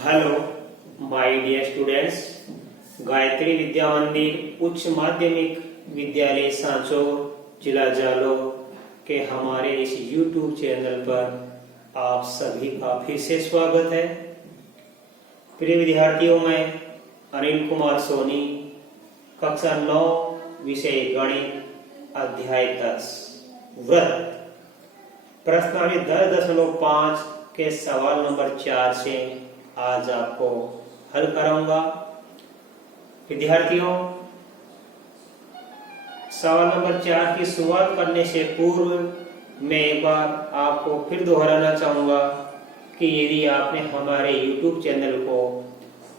Hello my dear students, Gayatri Vidya Mandir Uchcha माध्यमिक विद्यालय सांचो जिला जालोर के हमारे इस YouTube चैनल पर आप सभी का फिर से स्वागत है। प्रिय विद्यार्थियों, मैं अनिल कुमार सोनी, कक्षा 9 विषय गणित अध्याय 10 व्रत प्रश्नावली 10.5 के सवाल नंबर 4 से आज आपको हल कराऊंगा। विद्यार्थियों, सवाल नंबर 4 की शुरुआत करने से पूर्व मैं एक बार आपको फिर दोहराना चाहूंगा कि यदि आपने हमारे YouTube चैनल को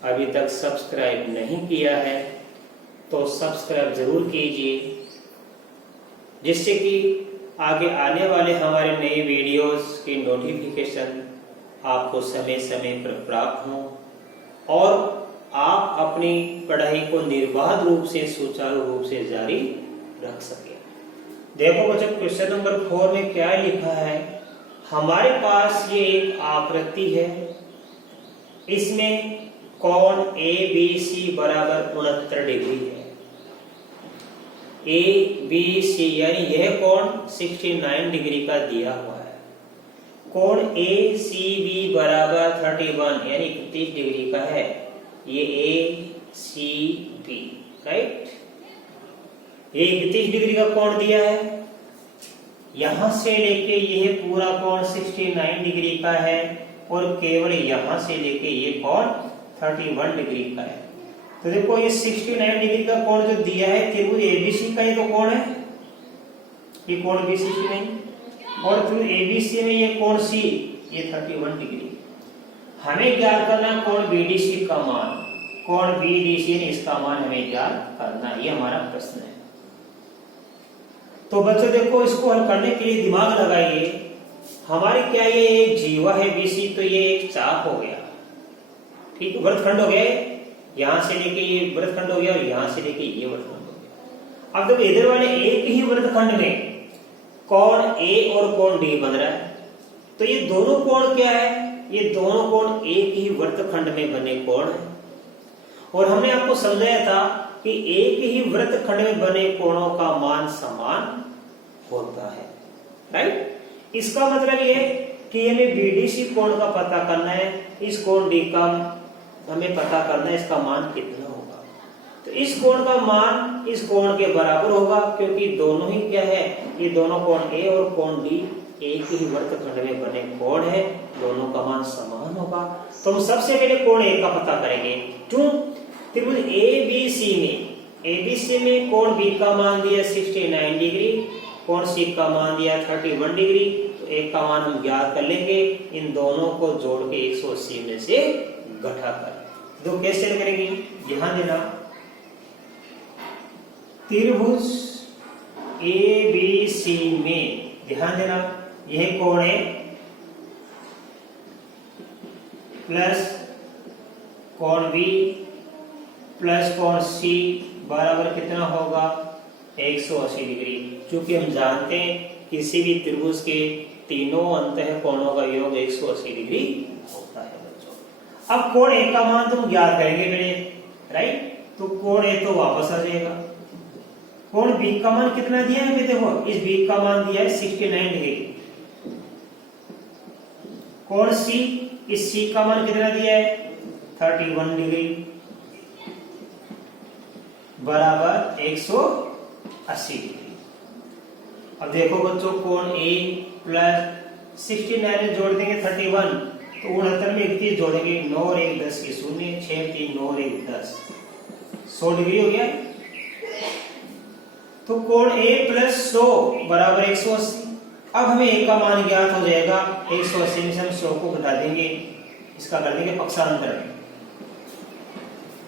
अभी तक सब्सक्राइब नहीं किया है तो सब्सक्राइब जरूर कीजिए, जिससे कि आगे आने वाले हमारे नए वीडियोस की नोटिफिकेशन आपको समय समय पर प्राप्त हो और आप अपनी पढ़ाई को निर्बाध रूप से सुचारू रूप से जारी रख सके। देखो बच्चों, क्वेश्चन नंबर 4 में क्या लिखा है। हमारे पास ये एक आकृति है, इसमें कोण ABC बराबर 69 डिग्री है। ABC यानी यह कोण 69 डिग्री का दिया हुआ है। कोण ACB बराबर 31 यानी 31 डिग्री का है। ये ACB राइट, ये 31 डिग्री का कोण दिया है। यहां से लेके यह पूरा कोण 69 डिग्री का है और केवल यहां से लेके ये कोण 31 डिग्री का है। तो देखो, ये 69 डिग्री का कोण जो दिया है त्रिभुज ABC का ये तो कोण है, ये कोण BCC नहीं, और फिर ABC में ये कोण C ये 31 डिग्री। हमें ज्ञात करना कोण BDC का मान, कोण BDC ने इसका मान हमें ज्ञात करना, ये हमारा प्रश्न है। तो बच्चों देखो, इसको हल करने के लिए दिमाग लगाइए। हमारे क्या ये एक जीवा है BC, तो ये एक चाप हो गया, ठीक, वृत्तखंड हो गया। यहां से लेके ये वृत्तखंड हो गया और यहां से लेके ये वृत्तखंड हो गया। अब देखो, इधर वाले एक ही वृत्तखंड में कोण A और कोण D बन रहा है, तो ये दोनों कोण क्या है, ये दोनों कोण एक ही वृत्तखंड में बने कोण है। और हमने आपको समझाया था कि एक ही वृत्तखंड में बने कोणों का मान समान होता है, राइट। इसका मतलब ये कि हमें BDC कोण का पता करना है, इस कोण D का हमें पता करना है, इसका मान कितना होगा। तो इस कोण का मान इस कोण के बराबर होगा, क्योंकि दोनों ही क्या है, ये दोनों कोण A और कोण D एक ही वृत्तखंड में बने कोण है, दोनों का मान समान होगा। तो हम सबसे पहले कोण A का पता करेंगे। क्यों? त्रिभुज ABC में कोण B का मान दिया 69 डिग्री, कोण C का मान दिया 31 डिग्री, तो एक का मान हम ज्ञात कर लेंगे, इन दोनों को जोड़ के 180 में से घटाकर। तो कैसे करेंगे, ध्यान देना। त्रिभुज ABC में ध्यान देना, यह कोण है प्लस कोण B प्लस कोण C बराबर कितना होगा 180 डिग्री। क्योंकि हम जानते हैं किसी भी त्रिभुज के तीनों अंतः कोणों का योग 180 डिग्री होता है बच्चों। अब कोण A का मान तुम ज्ञात करेंगे मेरे, राइट। तो कोण A तो वापस आ जाएगा। कोण B का मान कितना दिया है, देखो इस B का मान दिया है 69 डिग्री। कोण C, इस C का मान कितना दिया है 31 डिग्री बराबर 180 डिग्री। अब देखो बच्चों, कोण A प्लस 69 में जोड़ देंगे 31, तो 69 में 31 जोड़ेंगे, 9 और 1 10 की 0, 6 3 9 और 1 10, 100 डिग्री हो गया। तो कोण A प्लस 100 बराबर 180। अब हमें A का मान ज्ञात हो जाएगा, 180 में से हम 100 को घटा देंगे, इसका कर देंगे पक्षांतर।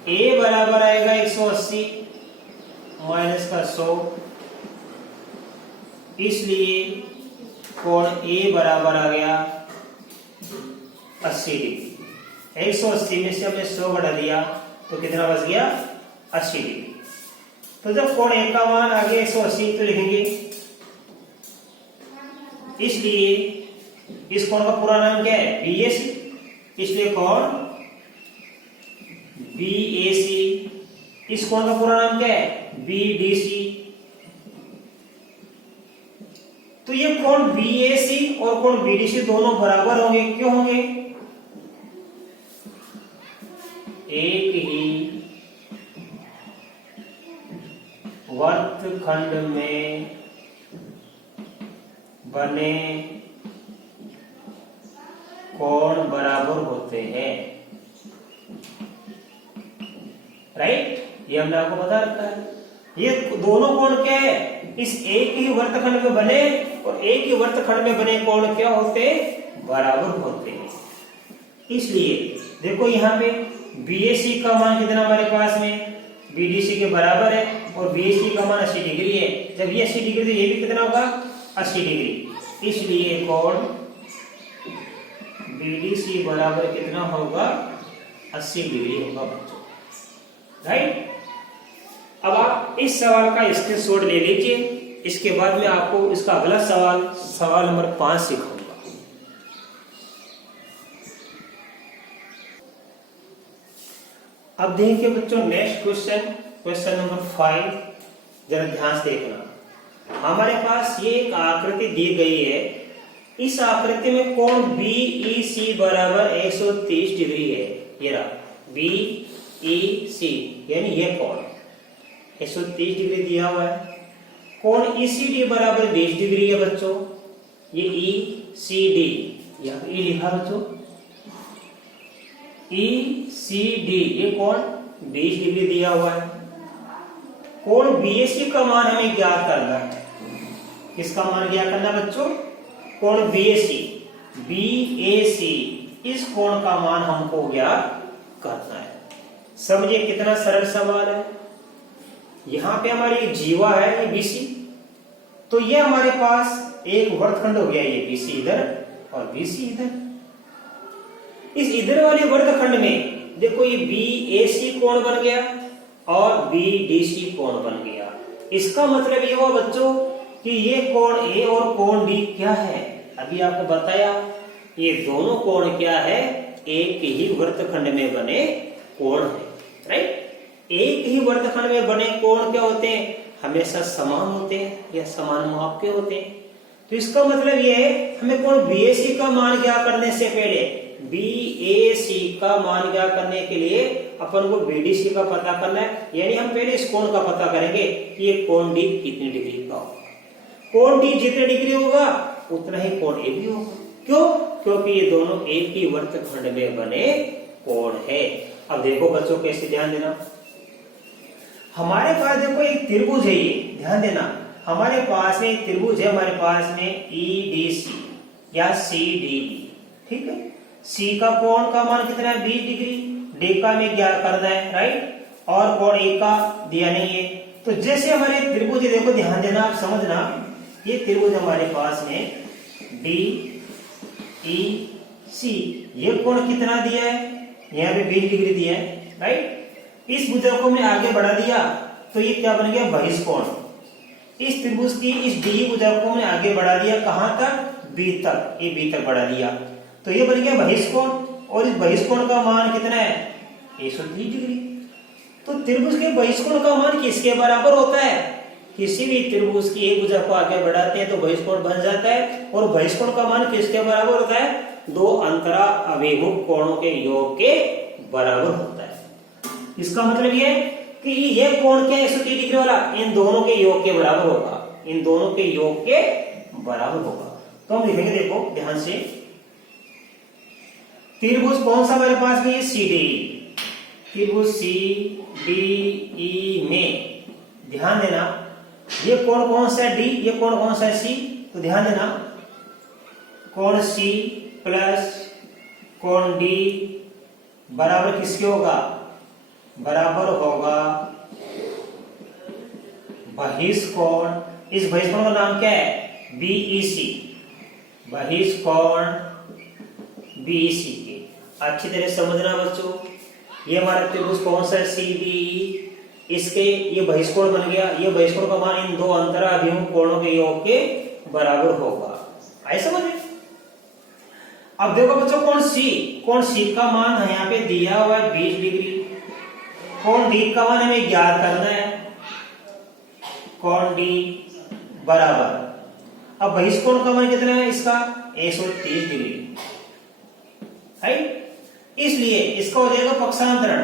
A बराबर आएगा 180 माइनस का 100, इसलिए कोण A बराबर आ गया 80 डिग्री। 180 में से हमने 100 घटा दिया तो कितना बच गया 80 डिग्री। तो जब कोण A का मान आ गया 180 तो लिखेंगे, इसलिए इस कोण का पूरा नाम क्या है BAC, इसलिए कोण BAC, इस कोण का पूरा नाम क्या है? BDC। तो ये कोण BAC और कोण BDC दोनों बराबर होंगे, क्यों होंगे? एक ही वर्तखंड में बने कोण बराबर होते हैं, राइट? ये हमने आपको बता रखा है। ये दोनों कोण क्या है? इस एक ही वर्तखंड में बने और एक ही वर्तखंड में बने कोण क्या होते हैं? बराबर होते हैं। इसलिए देखो यहाँ पे BAC का मान कितना हमारे पास में? BDC के बराबर है और BAC का मान 80 डिग्री है। जब ये 80 डिग्री तो ये भी कितना होगा? 80 डिग्री। इसलिए कोण BDC बराबर कितना होगा? 80 डिग्री होगा बच्चों, राइट? अब आप इस सवाल का स्क्रीनशॉट ले लीजिए। इसके बाद में आपको इसका अगला सवाल नंबर 5 सिखाऊंगा। अब देखिए बच्चों नेक्स्ट क्वेश्चन नंबर 5, जरा ध्यान से देखना। हमारे पास ये एक आकृति दी गई है। इस आकृति में कोण BEC बराबर 130 डिग्री है। ये रहा BEC, यानी ये कोण 130 डिग्री दिया हुआ है। कोण ECD बराबर 20 डिग्री है बच्चों। ये ECD, यहाँ पे E लिखा बच्चों, ECD, ये कोण 20 डिग्री दिया हुआ है। कोण BAC का मान हमें ज्ञात करना है। किसका मान ज्ञात करना है बच्चों? कोण BAC, इस कोण का मान हमको ज्ञात करना है। समझिए कितना सरल सवाल है। यहाँ पे हमारी एक जीवा है, ये BC। तो ये हमारे पास एक वर्तखंड हो गया, ये BC इधर और BC इधर। इस इधर वाले वर्तखंड में देखो ये BAC कोण बन गया और BDC कोण बन गया। इसका मतलब ये हुआ बच्चों कि ये कोण A और कोण D क्या है? अभी आपको बताया, ये दोनों कोण क्या है? एक ही वर्तखंड में बने कोण है, राइट? एक ही वर्तखंड में बने कोण क्या होते हैं? हमेशा समान होते हैं या समान माप के होते हैं। तो इसका मतलब ये है, हमें कोण BAC का मान ज्ञात करने से पहले BAC का मान ज्ञात करने के लिए अपन को BDC का पता करना है। यानी हम पहले इस कोण का पता करेंगे कि ये कोण D कितनी डिग्री का होगा। कोण D जितने डिग्री होगा उतना ही कोण A भी होगा। क्यों? क्योंकि ये दोनों एक ही वर्तखंड में बने कोण है। अब देखो बच्चों कैसे, ध्यान देना। हमारे पास देखो एक त्रिभुज है, ये ध्यान देना। हमारे पास में एक त्रिभुज है, हमारे पास में EDC या CDE, ठीक है। C का कोण का मान कितना है? 20 डिग्री। D का में ज्ञात करना है, राइट? और कोण A का दिया नहीं है। तो जैसे हमारे त्रिभुज, देखो ध्यान देना, आप समझना। ये त्रिभुज हमारे पास में DEC, ये कोण कितना दिया है? यहाँ पे 20 डिग्री दिया है, राइट? इस भुजा को मैं आगे बढ़ा दिया तो ये क्या बन गया? बहिष्कोण। इस त्रिभुज की इस D भुजा को मैं आगे बढ़ा दिया, कहां तक? B तक। ये B तक बढ़ा दिया तो ये बन गया बहिष्कोण। और इस बहिष्कोण का मान कितना है? 130 डिग्री। तो त्रिभुज के बहिष्कोण का मान किसके बराबर होता है? किसी भी त्रिभुज की एक भुजा को आगे बढ़ाते हैं तो बहिष्कोण बन जाता है। और बहिष्कोण का मान किसके बराबर होता है? दो अंतरा अभिमुख कोणों के योग के बराबर होता है। इसका मतलब ये कि ये कोण क्या है? 130 डिग्री वाला इन दोनों के योग के बराबर होगा। इन दोनों के योग के बराबर होगा। तो हम लिखेंगे, देखो ध्यान से, त्रिभुज कौन सा हमारे पास में? CDE। त्रिभुज CDE में ध्यान देना, ये कोण कौन सा है? D। ये कोण कौन सा है? C। तो ध्यान देना, कोण C प्लस कोण D बराबर किसके होगा? बराबर होगा बहिष्कोण। इस बहिष्कोण का नाम क्या है? BEC। बहिष्कोण BEC के अच्छी तरह समझना बच्चों। ये हमारा त्रिभुज कौन सा है? CDE। इसके ये बहिष्कोण बन गया। ये बहिष्कोण का मान इन दो अंतराभिमुख कोणों के योग के बराबर होगा। आई समझ? अब देखो बच्चों, कोण C का मान यहाँ पे दिया हुआ है 20 डिग्री। कोण डी का मान हमें ज्ञात करना है, कोण डी बराबर, अब बहिष्कोण का मान कितना है इसका 130 डिग्री, राइट। इसलिए इसका हो जाएगा पक्षांतरण,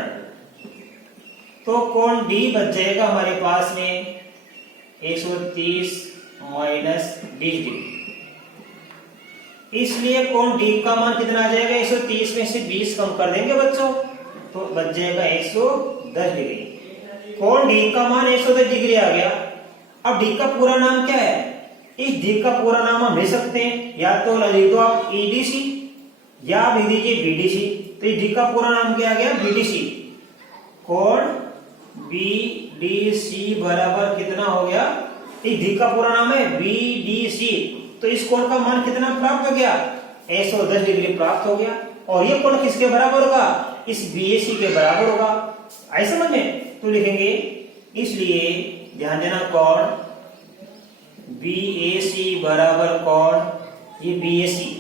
तो कोण डी बच जाएगा हमारे पास में 130 माइनस 20 डिग्री। इसलिए कोण डी का मान कितना आ जाएगा, 130 में से 20 कम कर देंगे बच्चों, तो बच जाएगा 110 डिग्री। कोण डी का मान 110 डिग्री आ गया। अब डी का पूरा नाम क्या है, इस डी का पूरा नाम हम ले सकते हैं, या तो लिख दो आप ईडीसी या लिख दीजिए बीडीसी। तो इस डी का पूरा नाम क्या आ गया, बीडीसी। कोण बीडीसी बराबर कितना हो गया, इस डी का पूरा नाम है बीडीसी, तो इस कोण का मान कितना प्राप्त हो गया, 110 डिग्री प्राप्त हो गया। और ये कोण किसके बराबर होगा, इस बीएसी के बराबर होगा। आई समझ में, तो लिखेंगे, इसलिए ध्यान देना, कोण बीएसी बराबर कोण, ये बीएसी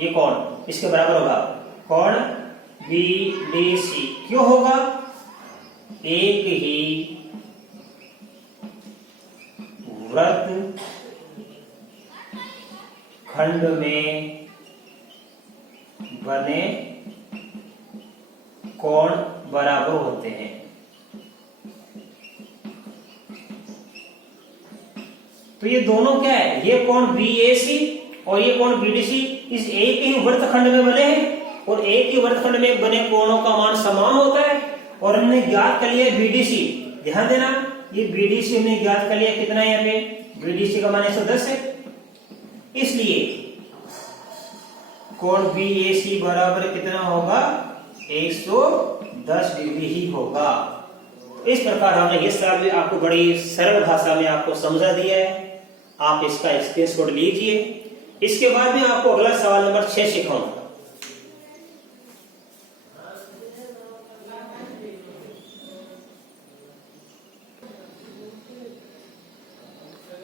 ये कोण इसके बराबर होगा कोण बीडीसी। क्यों होगा, एक ही वृत्त खंड में बने कोण बराबर होते हैं। तो ये दोनों क्या है, ये कोण बीएसी और ये कोण बीडीसी इस एक ही वृत्तखंड में बने हैं, और एक ही वृत्तखंड में बने कोणों का मान समान होता है। और हमने ज्ञात कर लिया बीडीसी, ध्यान देना, ये बीडीसी हमने ज्ञात कर लिया, कितना है यहाँ पे, बीडीसी का मान 110 है। इसलिए कोण बीएसी बराबर कितना होगा, 110 डिग्री ही होगा। तो इस प्रकार हमने ये सवाल आपको बड़ी सरल भाषा में आपको समझा दिया है, आप इसका स्क्रीनशॉट लीजिए। इसके बाद में आपको अगला सवाल नंबर 6 सिखाऊंगा।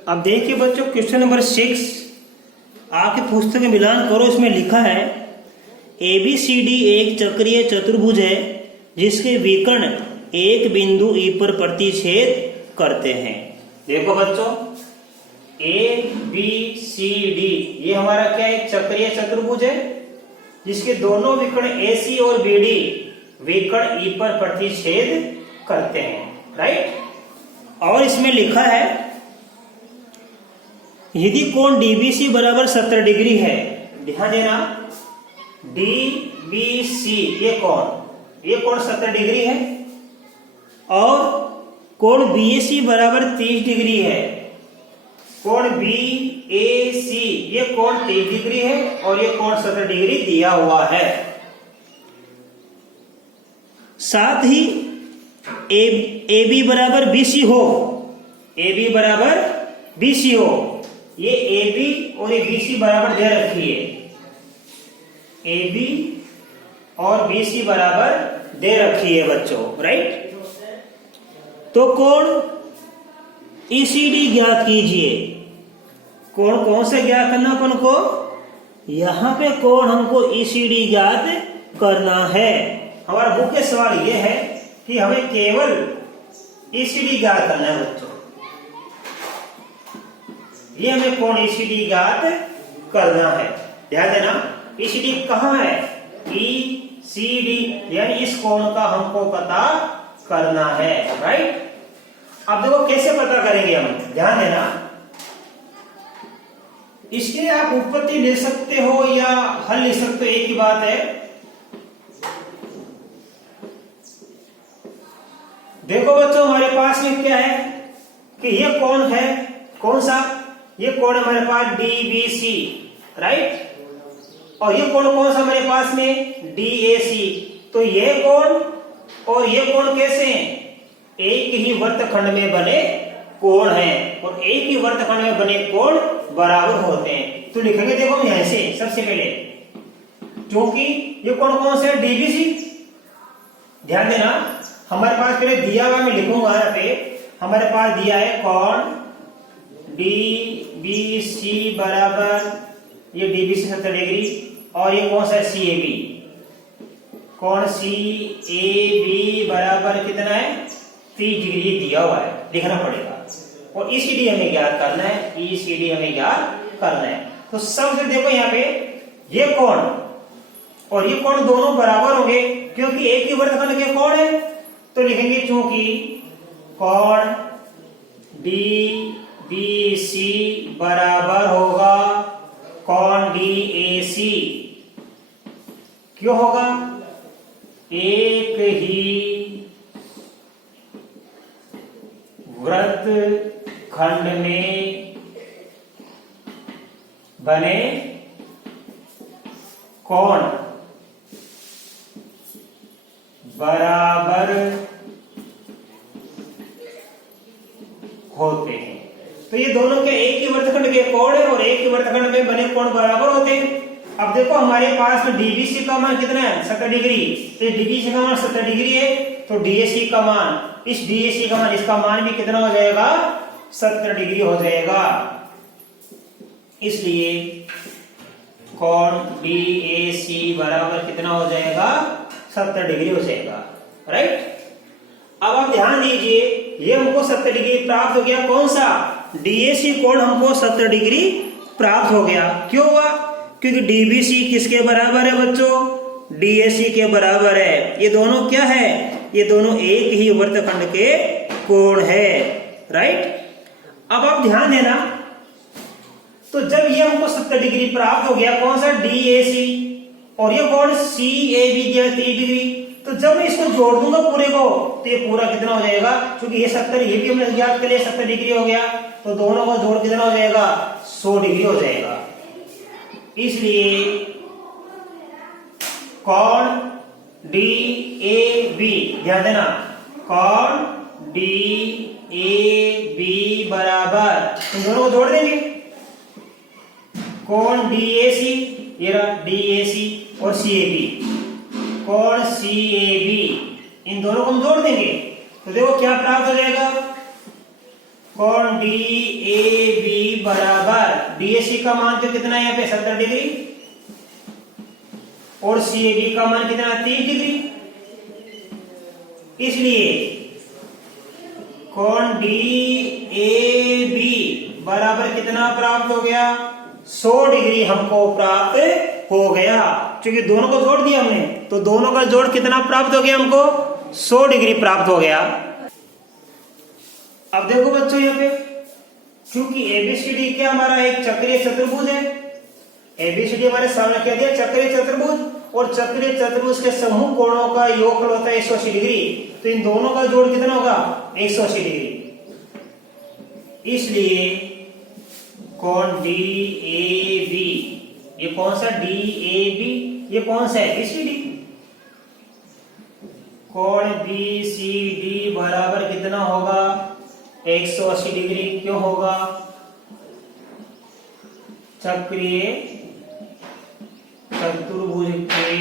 अब देखिए बच्चों, क्वेश्चन नंबर 6 आपकी पुस्तक में मिलान करो, इसमें लिखा है ABCD एक चक्रीय चतुर्भुज है जिसके विकर्ण एक बिंदु E पर प्रतिच्छेद करते हैं। देखो बच्चों, ABCD ये हमारा क्या है, एक चक्रीय चतुर्भुज है जिसके दोनों विकर्ण AC और BD विकर्ण E पर प्रतिच्छेद करते हैं, राइट। और इसमें लिखा है यदि कोण DBC बराबर 70 डिग्री है, ध्यान देना, DBC ये कोण 70 डिग्री है, और कोण BAC बराबर 30 डिग्री है, कोण BAC ये कोण 30 डिग्री है, और ये कोण 70 डिग्री दिया हुआ है। साथ ही AB बराबर BC हो, AB बराबर BC हो, ये AB और ये BC बराबर दे रखी है, AB और BC बराबर दे रखी है बच्चों, राइट। तो कोण ECD ज्ञात कीजिए। कोण कौन से ज्ञात करना अपन को, यहां पे कोण हमको ECD ज्ञात करना है। हमारा मुख्य सवाल यह है कि हमें केवल ECD ज्ञात करना है बच्चों, ये हमें कोण ECD ज्ञात करना है। ध्यान देना, ECD कहाँ है, ECD यानी इस कोण का हमको पता करना है, राइट। अब देखो कैसे पता करेंगे हम, ध्यान देना, इसके लिए आप उत्पत्ति ले सकते हो या हल ले सकते हो, एक ही बात है। देखो बच्चों, हमारे पास में क्या है कि ये कोण है, कौन सा, ये कोण हमारे पास DBC, राइट। और ये कोण कौन सा हमारे पास में, DAC। तो ये कोण और ये कोण कैसे हैं, एक ही वृत्तखंड में बने कोण हैं, और एक ही वृत्तखंड में बने कोण बराबर होते हैं। तो लिखेंगे, देखो हम यहां से सबसे पहले, क्योंकि ये कोण कौन सा है, DBC। ध्यान देना, हमारे पास पहले दिया हुआ, मैं लिखूंगा यहाँ पे, हमारे पास दिया है कोण DBC बराबर, ये DBC 70 डिग्री, और ये कौन सा है, CAB। कोण सी ए बी बराबर कितना है 30 डिग्री दिया हुआ है, लिखना पड़ेगा। और ईसीडी हमें ज्ञात करना है, ईसीडी हमें ज्ञात करना है। तो सबसे देखो यहाँ पे ये कोण और ये कोण दोनों बराबर होंगे क्योंकि एक ही वर्गखंड के कोण है। तो लिखेंगे चूंकि कोण डी बी सी बराबर होगा कोण डी ए सी। क्यों होगा? एक ही वृत्तखंड में बने कोण बराबर होते हैं। तो ये दोनों क्या एक ही वृत्तखंड के कोण है और एक ही वृत्तखंड में बने कोण बराबर होते हैं। अब देखो हमारे पास में डीबीसी का मान कितना है 70 डिग्री। तो डीबीसी का मान 70 डिग्री है तो डीएसी का मान, इस डीएसी का मान, इसका मान भी कितना हो जाएगा 70 डिग्री हो जाएगा। इसलिए कोण डीएसी बराबर कितना हो जाएगा 70 डिग्री हो जाएगा। राइट। अब आप ध्यान दीजिए ये हमको 70 डिग्री प्राप्त हो गया। कौन सा? डीएसी कोण हमको 70 डिग्री प्राप्त हो गया। क्यों हुआ? क्योंकि डीबीसी किसके बराबर है बच्चों? डीएसी के बराबर है। ये दोनों क्या है? ये दोनों एक ही वृत्तखंड के कोण है। राइट। अब आप ध्यान देना, तो जब ये हमको 70 डिग्री प्राप्त हो गया, कौन सा? डीएसी, और ये कोण सीएबी दिया 30 डिग्री, तो जब मैं इसको जोड़ दूंगा पूरे को तो ये पूरा कितना हो जाएगा? क्योंकि ये 70, ये भी हमने ज्ञात कर लिया 70 डिग्री हो गया, तो दोनों का जोड़ कितना हो जाएगा? 100 डिग्री हो जाएगा। इसलिए कोण डीएबी, ध्यान देना, कोण डीएबी बराबर, इन दोनों को जोड़ देंगे, कोण डीएसी, ये रहा डीएसी, और सीएबी, कोण सीएबी, इन दोनों को हम जोड़ देंगे तो देखो क्या प्राप्त हो जाएगा? कोण डीएबी बराबर, डीएसी का मान तो कितना है यहाँ पे 70 डिग्री, और सीएबी का मान कितना 30 डिग्री। इसलिए कोण डीएबी बराबर कितना प्राप्त हो गया? 100 डिग्री हमको प्राप्त हो गया। क्योंकि दोनों को जोड़ दिया हमने, तो दोनों का जोड़ कितना प्राप्त हो गया हमको? 100 डिग्री प्राप्त हो गया। अब देखो बच्चों यहाँ पे, क्योंकि एबीसीडी क्या हमारा एक चक्रीय चतुर्भुज है, एबीसीडी हमारे सामने क्या दिया? चक्रीय चतुर्भुज, और चक्रीय चतुर्भुज के समूह कोणों का योगफल होता है 180 डिग्री, तो इन दोनों का जोड़ कितना होगा? 180 डिग्री। इसलिए कोण डीएबी, ये कौन सा? डीएबी, ये कौन सा है? बीसीडी। कोण बीसीडी बराबर कितना होगा? 180 डिग्री। क्यों होगा? चक्रीय चतुर्भुज के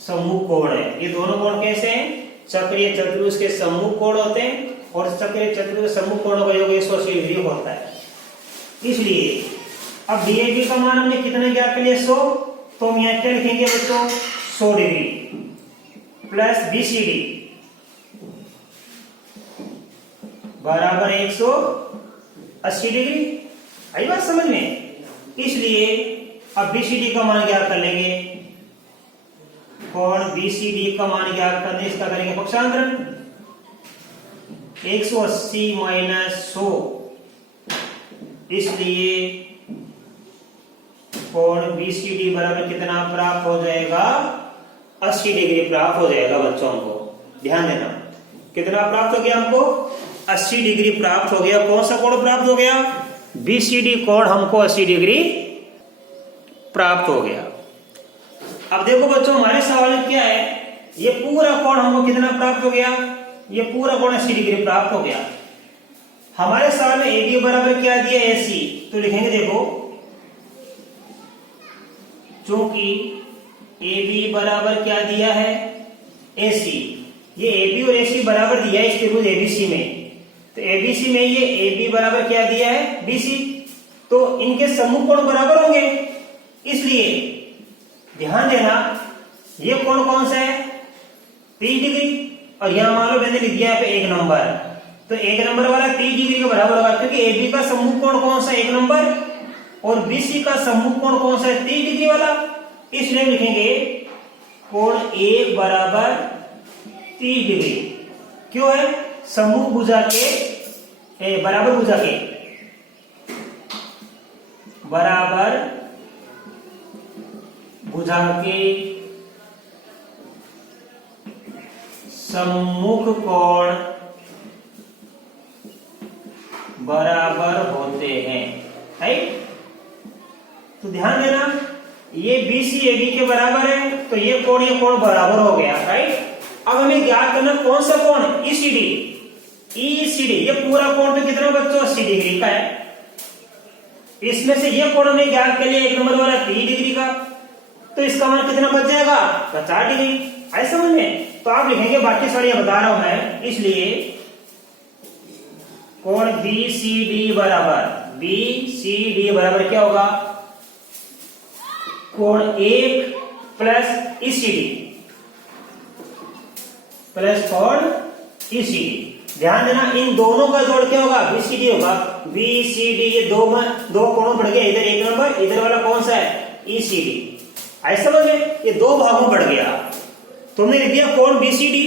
समूह कोण है। ये दोनों कोण कैसे हैं? चक्रीय चतुर्भुज के समूह कोण होते हैं, और चक्रीय चतुर्भुज समूह कोणों का योग 180 डिग्री होता है। इसलिए अब डीएबी का मान हमने कितना ज्ञात कर लिया? 100, तो हम यहाँ क्या लिखेंगे बच्चों? 100 डिग्री प्लस बीसीडी बराबर 180 डिग्री। आई बात समझ में? इसलिए अब बीसीडी का मान ज्ञात कर लेंगे। कोण बीसीडी का मान ज्ञात करने, इसका करेंगे पक्षांतरण, 180 माइनस 100। इसलिए कोण बीसीडी बराबर कितना प्राप्त हो जाएगा? 80 डिग्री प्राप्त हो जाएगा बच्चों को। ध्यान देना, कितना प्राप्त हो गया हमको? 80 डिग्री प्राप्त हो गया। कौन सा कोण प्राप्त हो गया? बीसीडी कोण हमको 80 डिग्री प्राप्त हो गया। अब देखो बच्चों हमारे सवाल में क्या है? ये पूरा कोण हमको कितना प्राप्त हो गया? ये पूरा कोण 80 डिग्री प्राप्त हो गया। हमारे सवाल में एबी बराबर क्या दिया? एसी। तो लिखेंगे देखो, चूंकि AB बराबर क्या दिया है? AC। ये AB और AC बराबर दिया है इस त्रिभुज ABC में, तो ABC में ये AB बराबर क्या दिया है? BC। तो इनके सम्मुख कोण बराबर होंगे, इसलिए ध्यान देना ये कोण कौन सा है 30 डिग्री, और यहां मान लो मैंने लिख दिया यहाँ पे 1 नंबर, तो 1 नंबर वाला 30 डिग्री के बराबर होगा, क्योंकि AB का सम्मुख कोण कौन सा 1 नंबर और BC का सम्मुख कोण कौन सा है 30 डिग्री वाला, इसलिए लिखेंगे कोण 1 बराबर 30 डिग्री। क्यों है? सम्मुख भुजा के बराबर भुजा के सम्मुख कोण बराबर होते हैं, राइट। तो ध्यान देना ये BC AB के बराबर है, तो ये कोण बराबर हो गया, राइट। अब हमें ज्ञात करना कौन सा कोण ECD। ये पूरा कोण तो कितना बच्चों 80 डिग्री का है, इसमें से ये कोण हमें ज्ञात कर लिया 1 नंबर वाला 30 डिग्री का, तो इसका मान कितना बच जाएगा 50 डिग्री, ऐसा समझ में। तो आप लिखेंगे बाकी सारी बता रहा हूं मैं, इसलिए कोण BCD बराबर क्या होगा कोण 1 प्लस ECD प्लस कोण ECD। ध्यान देना इन दोनों का जोड़ क्या होगा BCD होगा। BCD ये दो कोणों बढ़ गया, इधर 1 नंबर, इधर वाला कौन सा है ECD, ऐसा समझे, ये 2 भागों बढ़ गया। तुमने लिख दिया कोण BCD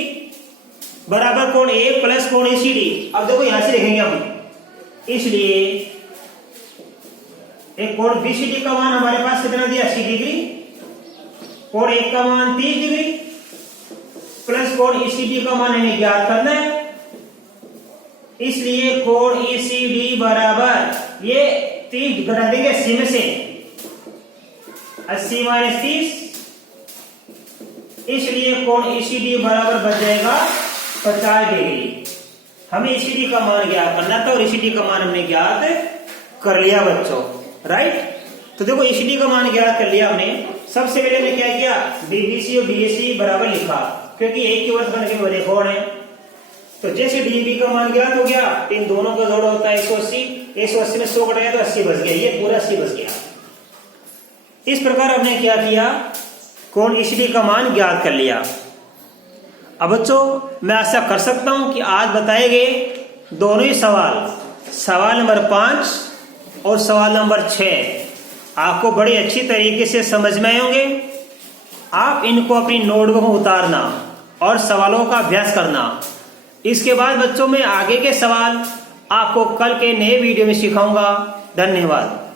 बराबर कोण 1 प्लस कोण ECD। अब देखो यहां से लिखेंगे हम, इसलिए एक कोण BCD का मान हमारे पास कितना दिया 80 डिग्री, कोण 1 का मान 30 डिग्री प्लस कोण ECD का मान हमें ज्ञात करना है, इसलिए कोण ECD बराबर ये 30 घटा देंगे 80 में से, 80 माइनस 30, इसलिए कोण ECD बराबर बच जाएगा 50 डिग्री। हमें ECD का मान ज्ञात करना था और ECD का मान हमने ज्ञात कर लिया बच्चों, राइट। तो देखो ECD का मान ज्ञात कर लिया हमने। सबसे पहले हमने क्या किया DBC और DAC बराबर लिखा, क्योंकि एक ही वर्गखंड के बड़े कोण है। तो जैसे DB का मान ज्ञात हो गया, इन दोनों का जोड़ होता है 180, 180 में 100 घटाया तो 80 बच गया, ये पूरा 80 बच गया। इस प्रकार हमने क्या किया कोण ECD का मान ज्ञात कर लिया। अब बच्चों मैं ऐसा कर सकता हूं कि आज बताए गए दोनों ही सवाल नंबर 5 और सवाल नंबर 6 आपको बड़ी अच्छी तरीके से समझ में आए होंगे। आप इनको अपनी नोटबुक में उतारना और सवालों का अभ्यास करना। इसके बाद बच्चों में आगे के सवाल आपको कल के नए वीडियो में सिखाऊंगा। धन्यवाद।